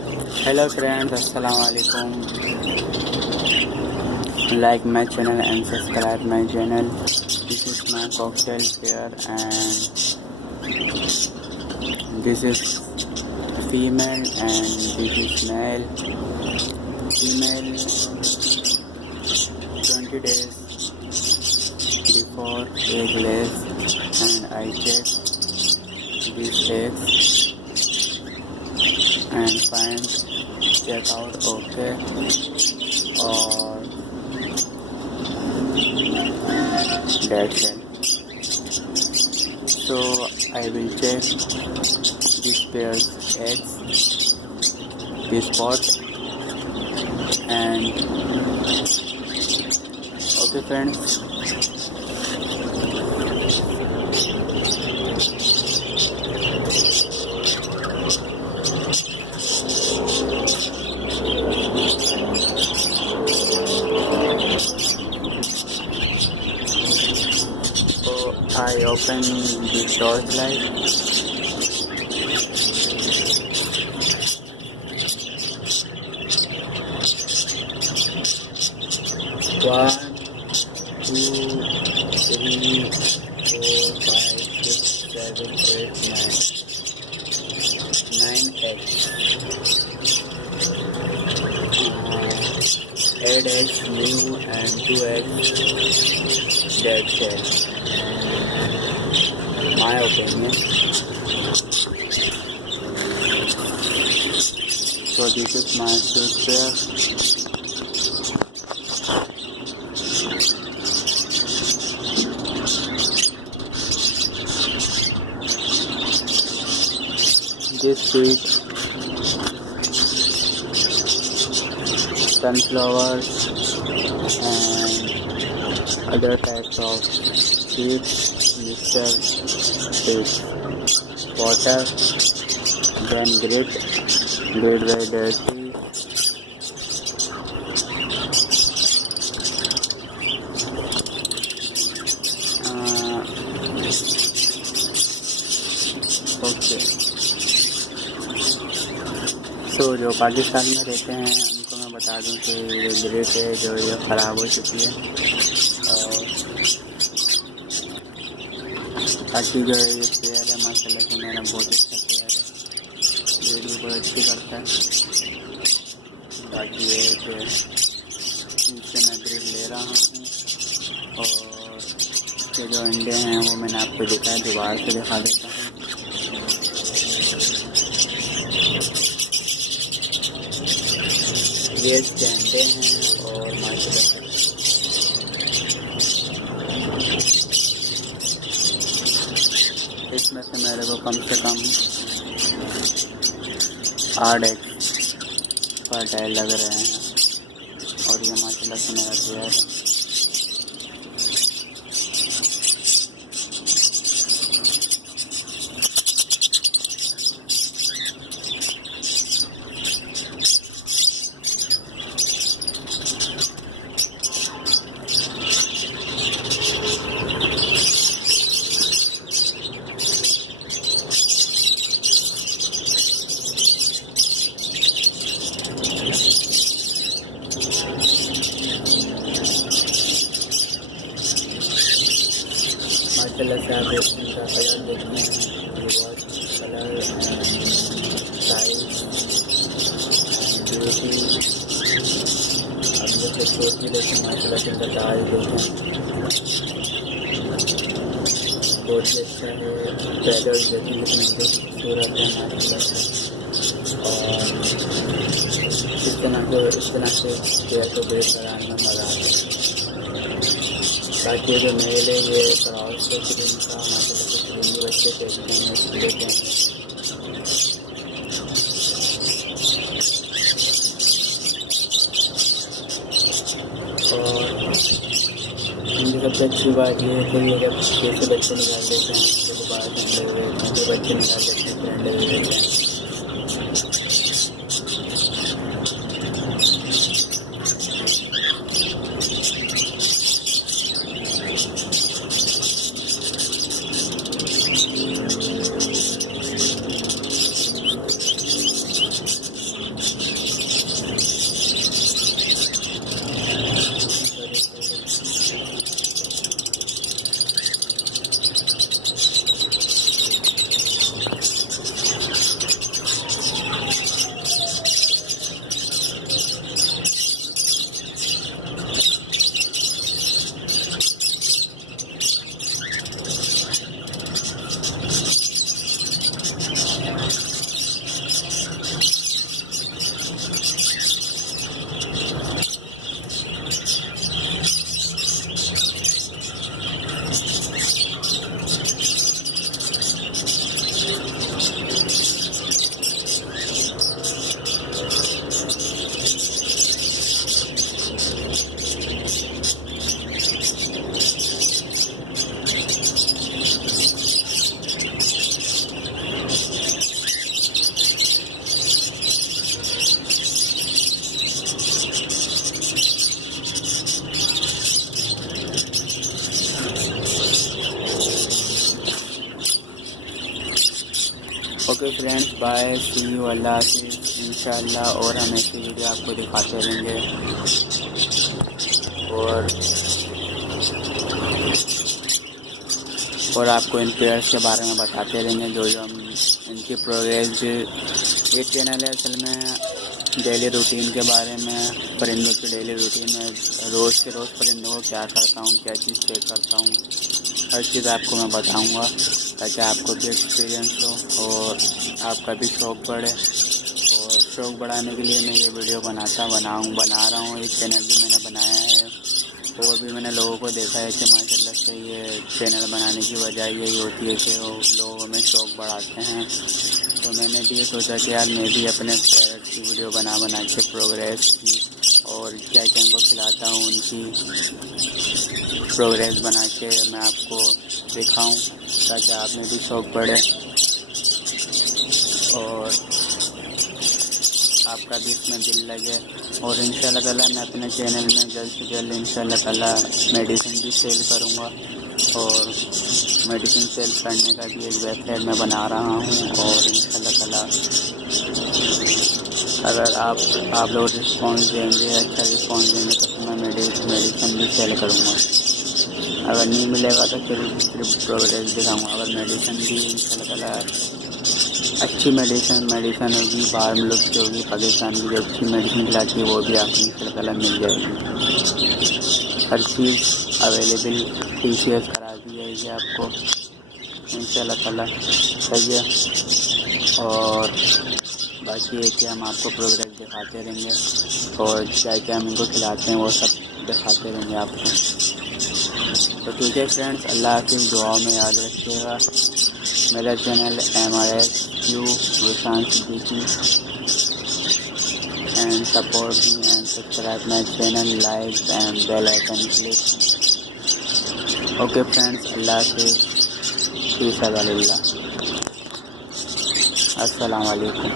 Hello friends, Assalamualaikum. Like my channel and subscribe my channel. This is my cocktail pair and this is female and this is male. Female 20 days before eggless and I check these eggs and find check out okay or that's it. So I will check this pair's eggs, this pot and okay friends. I open the torchlight. One, two, three, 4, 5, 6, 7, 8, 9 eggs. 8 eggs new and 2 eggs dead cell. My opinion. So this is my food pair. This seed, sunflowers and other types of seeds. Mixture with water, then grate very dirty. Okay. So जो पाकिस्तान में रहते हैं उनको मैं बता दूं कि ये ग्रेट है जो ये ख़राब हो चुकी है और बाकी जो है ये पेयर है माशाल्लाह से मेरा बहुत अच्छा पेयर है, ब्रीड भी बहुत अच्छी करता है। बाकी ये है कि इनसे मैं ब्रीड ले रहा हूँ और ये जो अंडे हैं वो मैंने आपको दिखाया, दोबारा से दिखा देता हूँ। ये इसके अंडे हैं और माशाल्लाह से इसमें से मेरे को कम से कम 8 एग फर्टाइल लग रहे हैं और ये माशाल्लाह से मेरा पेयर है। माशाल्लाह से आप इनका कलर देखते हैं, बहुत कलर साइज ब्यूटी। अब जैसे छोटी देखें माशाल्लाह से इनका दाल देखें बहुत ही अच्छा है। पैदल देखें कितने खूबसूरत है माशाल्लाह से और इस तरह से पेड़ को बेच कराने में मज़ा आता है। बाकी जो मेल है ये क्रॉस से क्रीम का माशाल्लाह से क्रीम भी बच्चे फेंकते हैं, लेते हैं। और इनकी सबसे अच्छी बात ये है कि ये जब जैसे बच्चे निकाल देते हैं तो दोबारा से बच्चे निकाल देते हैं, अंडे भी देते हैं। Okay friends, bye, see you, अल्लाह हाफिज़ इंशाअल्लाह। और हम ऐसी वीडियो आपको दिखाते रहेंगे और आपको इन पेयर्स के बारे में बताते रहेंगे जो हम इनकी प्रोग्रेस। ये चैनल है असल में डेली रूटीन के बारे में, परिंदों की डेली रूटीन में रोज़ के रोज़ परिंदों को क्या करता हूँ, क्या चीज़ चेक करता हूँ, हर चीज़ आपको मैं बताऊँगा ताकि आपको भी एक्सपीरियंस हो और आपका भी शौक़ बढ़े। और शौक़ बढ़ाने के लिए मैं ये वीडियो बना रहा हूँ। ये चैनल भी मैंने बनाया है और भी मैंने लोगों को देखा है कि माशाल्लाह से ये चैनल बनाने की वजह यही होती है कि वो लोगों में शौक़ बढ़ाते हैं। तो मैंने भी ये सोचा कि यार मैं भी अपने पैरट की वीडियो बना के प्रोग्रेस की और क्या क्या उनको खिलाता हूँ उनकी प्रोग्रेस बना के मैं आपको दिखाऊं ताकि आप में भी शौक़ बढ़े और आपका भी इसमें दिल लगे। और इंशाल्लाह ताला मैं अपने चैनल में जल्द से जल्द इंशाल्लाह ताला मेडिसिन भी सेल करूँगा और मेडिसिन सेल करने का भी एक वेबसाइट मैं बना रहा हूँ। और इंशाल्लाह ताला अगर आप लोग रिस्पॉन्स देंगे, अच्छा रिस्पॉन्स देंगे तो मैं मेडिसिन भी सेल करूँगा। अगर नहीं मिलेगा तो फिर सिर्फ प्रोग्रेस दिखाऊँगा। अगर मेडिसिन भी इंशाल्लाह ताला अच्छी मेडिसिन होगी, बाहर मुल्क की होगी, पाकिस्तान की जो अच्छी मेडिसिन खिलाती है वो भी आपको इंशाल्लाह ताला मिल जाएगी। हर चीज़ अवेलेबल TCS करा दी जाएगी आपको इंशाल्लाह ताला, सही है। और बाकी है कि हम आपको प्रोग्रेस दिखाते रहेंगे और क्या क्या हम इनको खिलाते हैं वो सब दिखाते रहेंगे आपको। तो ठीक है फ्रेंड्स, अल्लाह हाफिज़, दुआओं में याद रखिएगा। मेरा channel MRSQ and support me and subscribe my channel, like and bell icon click. Okay friends, Allah Hafiz, peace Assalamu alaikum.